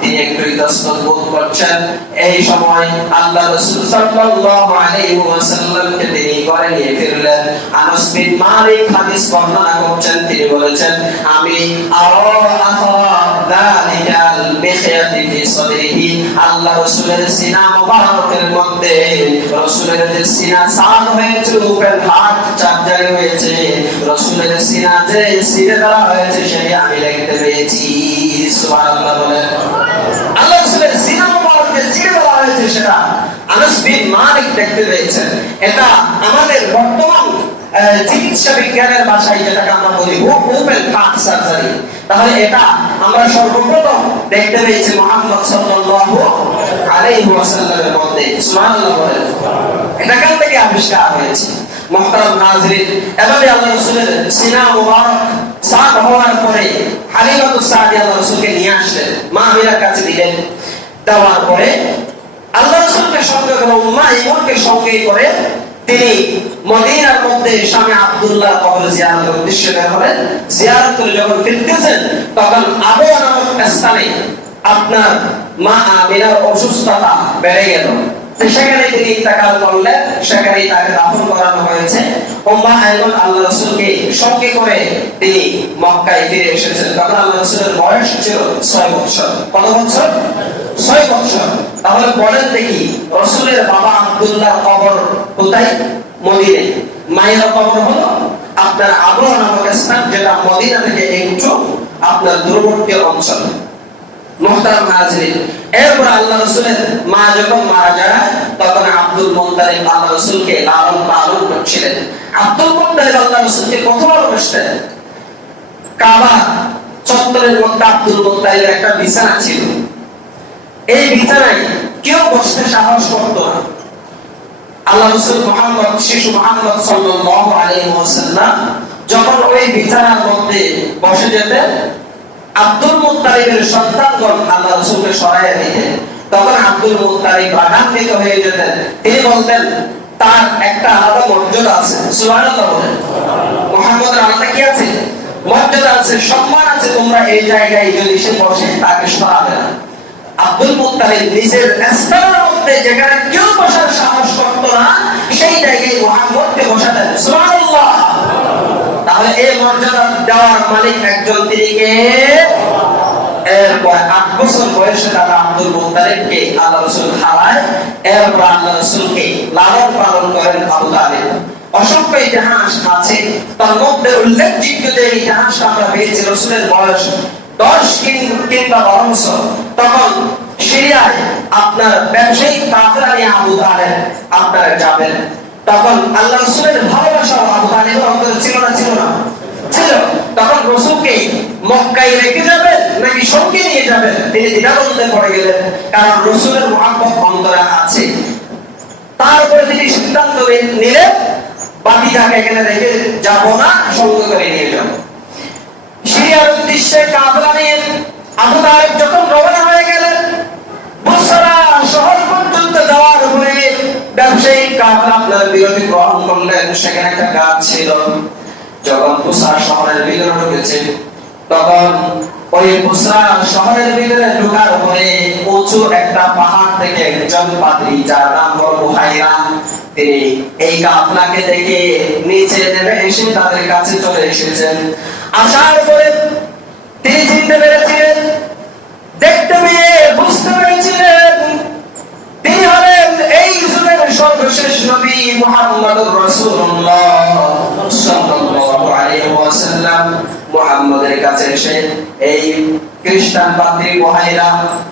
তিনি একটু ইতস্তত বোধ করছেন। এই সময় আল্লাহ রাসূল সাল্লাল্লাহু আলাইহি ওয়াসাল্লামকে তিনি ঘরে নিয়ে ফিরলেন। আনাস বিন মালিক হাদিস বর্ণনা করছেন, তিনি বলেছেন, আমি যালিকাল বিখিয়াতি ফি সাদরিহি, আল্লাহ রাসূলের সিনা মুবারকের মধ্যে, রাসূলের যে সিনা সাদ হয়েছে, উপরের হাত চারজারি হয়েছে, রাসূলের সিনা যে সিরে দেওয়া হয়েছে, সেটা আমি দেখতে পেয়েছি। সুবহানাল্লাহ বলেন। আল্লাহ রাসূলের সিনা মুবারকে সিরে দেওয়া হয়েছে, সেটা আনাস বিন মালিক দেখতে পেয়েছেন। এটা আমাদের বর্তমান চিকিৎসা বিজ্ঞানের ভাষায় যেটাকে আমরা বলি ওপেন হার্ট সার্জারি। তাহলে এটা আমরা সর্বপ্রথম দেখতে পেয়েছি মুহাম্মদ সাল্লাল্লাহু আলাইহি ওয়াসাল্লামের মধ্যে। সুবহানাল্লাহ বলেন। এটা কাল থেকে আবিষ্কার হয়েছে। মুহতারাম নাজরিন, এভাবে আল্লাহ রাসূলের সিনা মুবারক সাদ হওয়ার পরে হালিমাতুস সাদিয়া আল্লাহ রাসূলকে নিয়ে আসলেন, মা আমিনার কাছে দিলেন। দেওয়ার পরে আল্লাহ রাসূলকে সঙ্গে করে উম্মাহ ইমনকে সঙ্গে করে তিনি মদিনার মধ্যে স্বামী আব্দুল্লাহ কবর জিয়ারতের উদ্দেশ্যে বের হলেন। জিয়ারত করে যখন ফিরতেছেন তখন আবওয়া নামক স্থানে আপনার মা আমিনার অসুস্থতা বেড়ে গেল। সেখানে তিনি ইন্তেকাল করলেন, সেখানেই তাকে দাফন করানো হয়েছে। উম্মাহ আইমান আল্লাহ রাসূলকে সঙ্গে করে তিনি মক্কায় ফিরে এসেছেন। তখন আল্লাহ রাসূলের বয়স ছিল 6 বছর। কত বছর? 6 বছর। তাহলে বলেন দেখি রাসূলের বাবা আব্দুল্লাহ কবর কোথায়? মদিনায়। মায়ের কবর হলো আপনার আবওয়া নামক স্থান, যেটা মদিনা থেকে একটু আপনার দূরবর্তী অঞ্চল। মুহতারাম হাজিরিন, এরপর আল্লাহ রাসূলের মা যখন মারা যায় তখন আব্দুল মুত্তালিব আল্লাহ রাসূলকে লালন পালন করছিলেন। আব্দুল মুত্তালিব আল্লাহ রাসূলকে কত ভালোবাসতেন। কাবা চত্বরের মধ্যে আব্দুল মুত্তালিবের একটা বিছানা ছিল। এই বিছানায় কেউ বসতে সাহস করত না। আল্লাহ রাসূল মুহাম্মদ, শিশু মুহাম্মদ সাল্লাল্লাহু আলাইহি ওয়াসাল্লাম যখন ওই বিছানার মধ্যে বসে যেতেন, আব্দুল মুত্তালিবের সন্তানগণ আল্লাহ রাসূলকে সরাইয়া দিতেন। তখন আব্দুল মুত্তালিব রাগান্বিত হয়ে যেতেন। তিনি বলতেন তার একটা আলাদা মর্যাদা আছে। সুবহানাল্লাহ বলেন। মুহাম্মদের আলাদা কি আছে? মর্যাদা আছে, সম্মান আছে। তোমরা এই জায়গায় যদি সে বসে তাকে সরাবে না। আব্দুল মুত্তালিব নিজের স্থানের মধ্যে যেখানে কেউ বসার সাহস করত না, সেই জায়গায় মুহাম্মদকে বসাতেন। সুবহানাল্লাহ। তাহলে এই মর্যাদা দেওয়ার মালিক একজন, তিনি কে? এরপর 8 বছর বয়সে তারা আব্দুল মুত্তালিবকে আল্লাহ রাসূল হারায়। এরপর আল্লাহ রাসূলকে লালন পালন করেন আবু তালিব। অসংখ্য ইতিহাস আছে, তার মধ্যে উল্লেখযোগ্য যে ইতিহাসটা আমরা পেয়েছি, রাসূলের বয়স 10 কিংবা 12 বছর। তখন সিরিয়ায় আপনার ব্যবসায়িক কাফেলা নিয়ে আবু তালিব আপনারা যাবেন। তখন আল্লাহ রাসূলের ভালোবাসা আবু তালিবের অন্তরে ছিল না? ছিল না? ছিল। তখন রাসূলকে মক্কায় রেখে যাবেন নাকি সঙ্গে নিয়ে যাবেন, তিনি দ্বিধাদ্বন্দ্বে পড়ে গেলেন। কারণ রাসূলের মুহাব্বত অন্তরে আছে। তারপরে তিনি সিদ্ধান্ত নিলেন বাকিটাকে এখানে রেখে যাব না, সঙ্গে করে নিয়ে যাব। সিরিয়ার উদ্দেশ্যে কাফেলা নিয়ে আবু তালিব যখন রওনা হয়ে গেলেন, বুসরা শহর পর্যন্ত যাওয়ার পরে ব্যবসায়িক কাফেলা আপনার বিরতি গ্রহণ করলেন। সেখানে একটা গাছ ছিল। যখন বুসরা শহরের ভিতরে ঢুকেছে, তখন ওই বুসরা শহরের ভিতরে ঢোকার পরে উঁচু একটা পাহাড় থেকে একজন পাদ্রী, যার নাম হলো বুহাইরা, তিনি এই কাফেলাকে দেখে নিচে নেমে এসে তাদের কাছে চলে এসেছেন। আসার পরে তিনি চিনতে পেরেছিলেন, দেখতে পেয়ে বুঝতে পেরেছিলেন তিনি হলেন এই যুগের সর্বশেষ নবী মুহাম্মদুর রাসূলুল্লাহ সাল্লাল্লাহু আলাইহি ওয়াসাল্লাম। মুহাম্মদের কাছে এসে এই খ্রিস্টান পাদ্রী বুহাইরা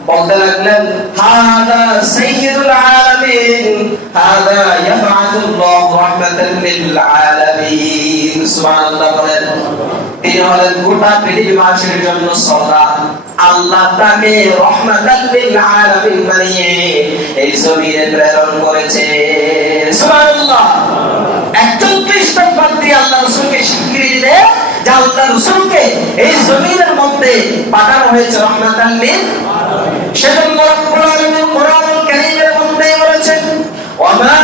বলতে লাগলেন, হাদা সাইয়্যিদুল আলামিন, হাদা ইয়াবআতুল্লাহু রাহমাতাল লিল আলামিন। সুবহানাল্লাহ বলেন। তিনি হলেন গোটা পৃথিবীবাসীর জন্য সরদার। আল্লাহ তাকে রাহমাতাল লিল আলামিন বানিয়ে এই জমিনে প্রেরণ করেছে। সুবহানাল্লাহ। একজন খ্রিস্টান পাদ্রী আল্লাহ রাসূলকে স্বীকৃতি দেয় যে আল্লাহ রাসূলকে এই জমিনের মধ্যে পাঠানো হয়েছে রাহমাতাল লিল আলামিন। সেজন্য রব্বুল আলামিন কোরআনুল কারীমের মধ্যে বলেছেন, ওয়া মা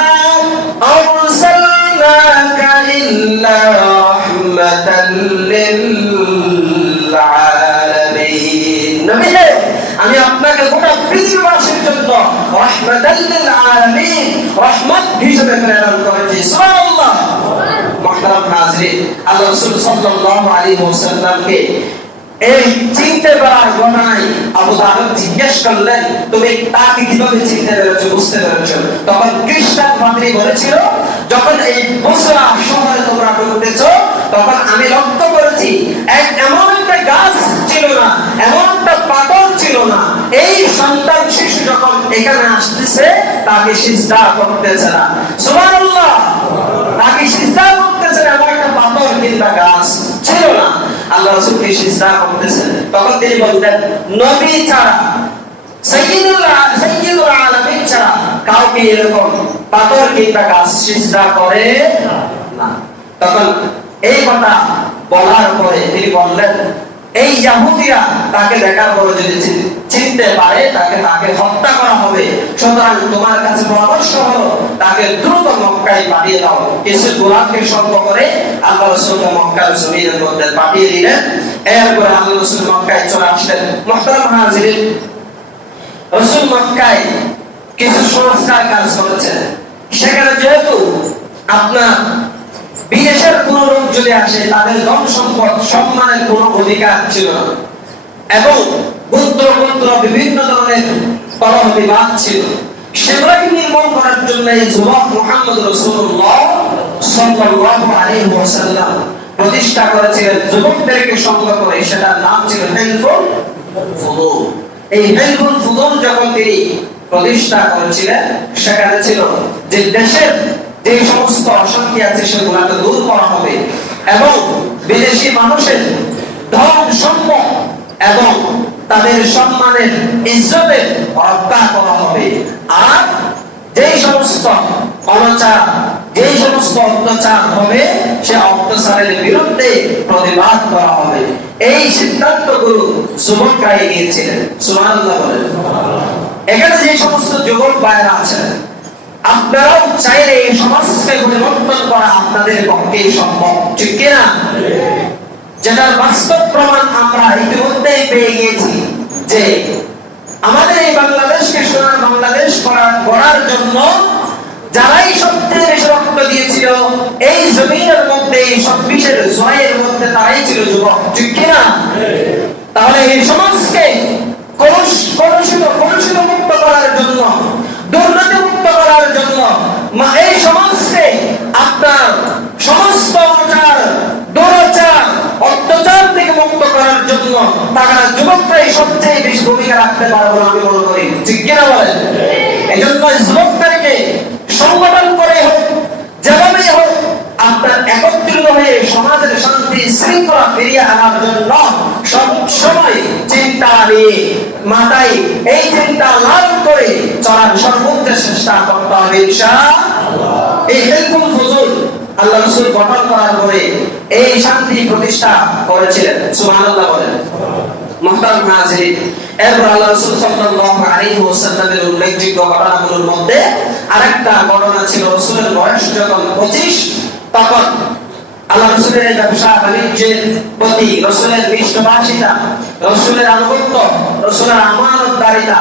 আরসালনাকা ইল্লা রাহমাতাল লিল আলামিন। নবী হে, আমি আপনাকে গোটা পৃথিবীবাসীর জন্য রাহমাতাল লিল আলামিন, রহমত হিসেবে প্রেরণ করেছি। সুবহানাল্লাহ। মুহতারাম হাজিরিন, আল্লাহ রাসূল সাল্লাল্লাহু আলাইহি ওয়াসাল্লামকে এই চিনতে পারার ঘটনায় আবু তালিব জিজ্ঞেস করলেন, তুমি তাকে কিভাবে চিনতে পেরেছো, বুঝতে পেরেছো? তখন খ্রিস্টান পাদ্রী বলেছিল, যখন এই বুসরা শহরে তোমরা ঢুকতেছো, তখন আমি লক্ষ্য করেছি এমন একটা গাছ ছিল না, এমন একটা পাথর ছিল না। এই সন্তান শিশু যখন এখানে আসতেছে তাকে সিজদা করতেছে না। সুবহানাল্লাহ। তাকে সিজদা করতেছে না, এমন একটা পাথর কিংবা গাছ ছিল না। আল্লাহ রাসূলকে সিজদা করতেছেন। তখন তিনি বলতেন, নবী ছাড়া, সাইয়্যিদুল আলামিন ছাড়া কাউকে এরকম পাথর কিংবা গাছ সিজদা করে না। তখন এই কথা বলার পরে তিনি বললেন, এই ইহুদিরা তাকে দেখার পরে যদি চিনতে পারে তাকে হত্যা করা হবে। সুতরাং তোমার কাছে পরামর্শ হলো তাকে দ্রুত মক্কায় পাঠিয়ে দাও। কিছু গোলামকে সঙ্গ করে আল্লাহ রাসূলকে মক্কার জমিনের মধ্যে পাঠিয়ে দিলেন। এরপরে আল্লাহ রাসূল মক্কায় চলে আসলেন। মুহতারাম হাজিরিন, রাসূল মক্কায় কিছু সংস্কার কাজ করেছেন। সেখানে যেহেতু আপনার বিদেশের কোন লোক যদি আসে তাদের ধন সম্পদ সম্মানের কোন অধিকার ছিল না এবং গোত্র বিভিন্ন ধরনের কলহ বিবাদ ছিল, সেগুলোকে নির্মূল করার জন্য এই যুবক মুহাম্মদ রাসূলুল্লাহ সাল্লাল্লাহু আলাইহি ওয়াসাল্লাম প্রতিষ্ঠা করেছিলেন যুবকদেরকে সঙ্গ করে। সেটার নাম ছিল হিলফুল ফুদুল। এই হিলফুল ফুদুল যখন তিনি প্রতিষ্ঠা করেছিলেন, সেখানে ছিল যে দেশের যে সমস্ত অশান্তি আছে সেগুলোকে দূর করা হবে এবং বিদেশি মানুষের ধন সম্পদ এবং তাদের সম্মানের ইজ্জতের রক্ষা করা হবে। আর যেই সমস্ত অনাচার, যেই সমস্ত অত্যাচার হবে সে অত্যাচারের বিরুদ্ধে প্রতিবাদ করা হবে। এই সিদ্ধান্তগুলো যুবকরাই নিয়েছিলেন। সুবহানাল্লাহ বলেন। এখানে যে সমস্ত যুবক ভাইরা আছেন, আপনারাও চাইলে এই সমাজকে পরিবর্তন করা আপনাদের পক্ষে সম্ভব, ঠিক কিনা? যেটার বাস্তব প্রমাণ আমরা ইতিমধ্যেই পেয়ে গিয়েছি যে আমাদের এই বাংলাদেশকে সোনার বাংলাদেশ করার জন্য যারাই সবচেয়ে বেশি রক্ত দিয়েছিল এই জমিনের মধ্যে, এই 26-এর জয়ের মধ্যে তারাই ছিল যুবক, ঠিক কিনা? তাহলে এই সমাজকে কলুষিত মুক্ত করার জন্য, দুর্নীতি মুক্ত করার জন্য, এই সমাজকে আপনার সমস্ত দুরাচার অত্যাচার থেকে মুক্ত করার জন্য তারা যুবকরাই সবচেয়ে বেশি ভূমিকা রাখতে পারে বলে আমি মনে করি, ঠিক কিনা বলেন? এই জন্য যুবকদেরকে সংগঠন করে হোক, যেভাবেই হোক, আপনার একত্রিত হয়ে সমাজের শান্তি শৃঙ্খলা ফিরিয়ে আনার জন্য সব সময় চিন্তা নিয়ে মাথায় এই চিন্তা লালন করে চলার সর্বোচ্চ চেষ্টা করতে হবে ইনশাআল্লাহ। এই হিলফুল ফুদুল আল্লাহ রাসূল গঠন করার পরে এই শান্তি প্রতিষ্ঠা করেছিলেন। সুবহানাল্লাহ বলেন। মুহতারাম হাজিরিন, এরপর আল্লাহ রাসূল সাল্লাল্লাহু আলাইহি ওয়াসাল্লামের উল্লেখযোগ্য ঘটনাগুলোর মধ্যে আরেকটা ঘটনা ছিল, রাসূলের বয়স যখন 25 তখন আল্লাহ রাসূলের ব্যবসা বাণিজ্যের প্রতি রাসূলের নিষ্ঠভাষিতা, রাসূলের আনুগত্য, রাসূলের আমানতদারিতা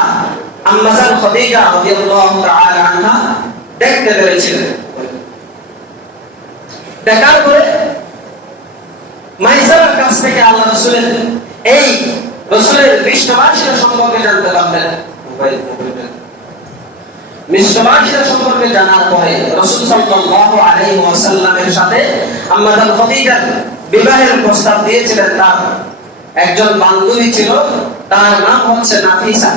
আম্মা জান খাদিজা রাদিয়াল্লাহু তাআলা আনহা দেখতে পেরেছিলেন। দেখার পরে মাইসার কাছ থেকে আল্লাহ রাসূলের এই রাসূলের নিষ্ঠভাষিতা সম্পর্কে জানতে পারলেন। মিষ্টভাষিতা সম্পর্কে জানার পরে রাসূল সাল্লাল্লাহু আলাইহি ওয়াসাল্লামের সাথে আম্মা জান খাদিজার বিবাহের প্রস্তাব দিয়েছিলেন। তার একজন বান্ধবী ছিল, তার নাম হচ্ছে নাফিসা।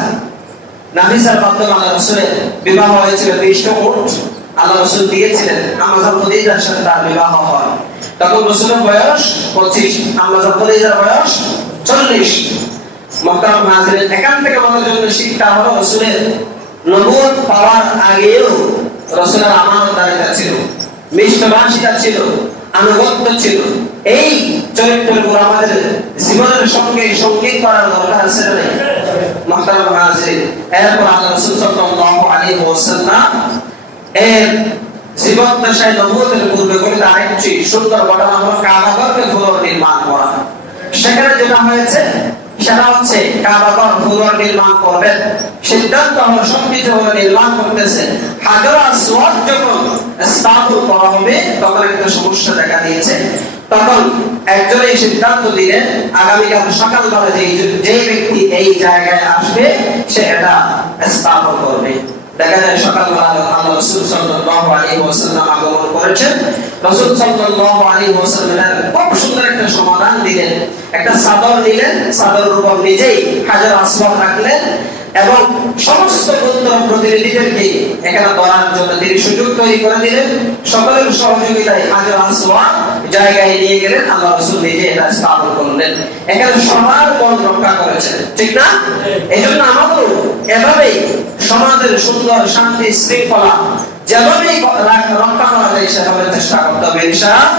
নাফিসার মাধ্যমে আল্লাহ রাসূলের বিবাহ হয়েছিল। 20টা উট আল্লাহ রাসূল দিয়েছিলেন। আম্মা জান খাদিজার সাথে তার বিবাহ হয়। তখন রাসূলের বয়স 25, আম্মা জান খাদিজার বয়স 40। মুহতারাম হাজিরিন, এখান থেকে আমাদের জন্য শিক্ষা হলো রাসূলের নবুয়ত পাওয়ার আগেও রাসূলের আমানতদারিতা ছিল, মিষ্টভাষিতা ছিল, আনুগত্য ছিল। এই চরিত্রগুলো আমাদের জীবনের সঙ্গে সঙ্গী করার দরকার আছে না? মুহতারাম হাজিরিন, এরপর আল্লাহ রাসূল সাল্লাল্লাহু আলাইহি ওয়াসাল্লাম এর জীবন দশায় নবুয়তের পূর্বে বলে আরেকটি সুন্দর ঘটনা হলো কাবাগরকে পুনর্নির্মাণ করা। সেখানে যেটা হয়েছে সেটা হচ্ছে কাবাগর পুনর্নির্মাণ করবেন। সিদ্ধান্ত হলো সবকিছু নির্মাণ করতেছে। হাজার আসওয়াদ যখন স্থাপন করা হবে তখন একটা সমস্যা দেখা দিয়েছে। তখন একজন এই সিদ্ধান্ত দিলেন আগামীকাল সকালবেলা যে ব্যক্তি এই জায়গায় আসবে সে এটা স্থাপন করবে। দেখা যায় সকালবেলা আল্লাহ রাসূল সাল্লাল্লাহু আলাইহি ওয়াসাল্লাম আগমন করেছেন। রাসূল সাল্লাল্লাহু আলাইহি ওয়াসাল্লাম খুব সুন্দর একটা সমাধান দিলেন। একটা চাদর দিলেন, চাদরের উপর নিজেই হাজার আসওয়াদ রাখলেন এবং সমস্ত গোত্র প্রতিনিধিদেরকে এখানে ধরার জন্য তিনি সুযোগ তৈরি করে দিলেন। সকলের সহযোগিতায় হাজার আসওয়াদ জায়গায় নিয়ে গেলেন। আল্লাহ রাসূল নিজে এটা স্থাপন করলেন। এখানে সবার মন রক্ষা করেছেন, ঠিক না? এই জন্য আমাদের এভাবেই সমাজের সুন্দর শান্তি শৃঙ্খলা যেভাবেই রক্ষা করা যায় সেভাবে চেষ্টা করতে হবে ইনশাআল্লাহ।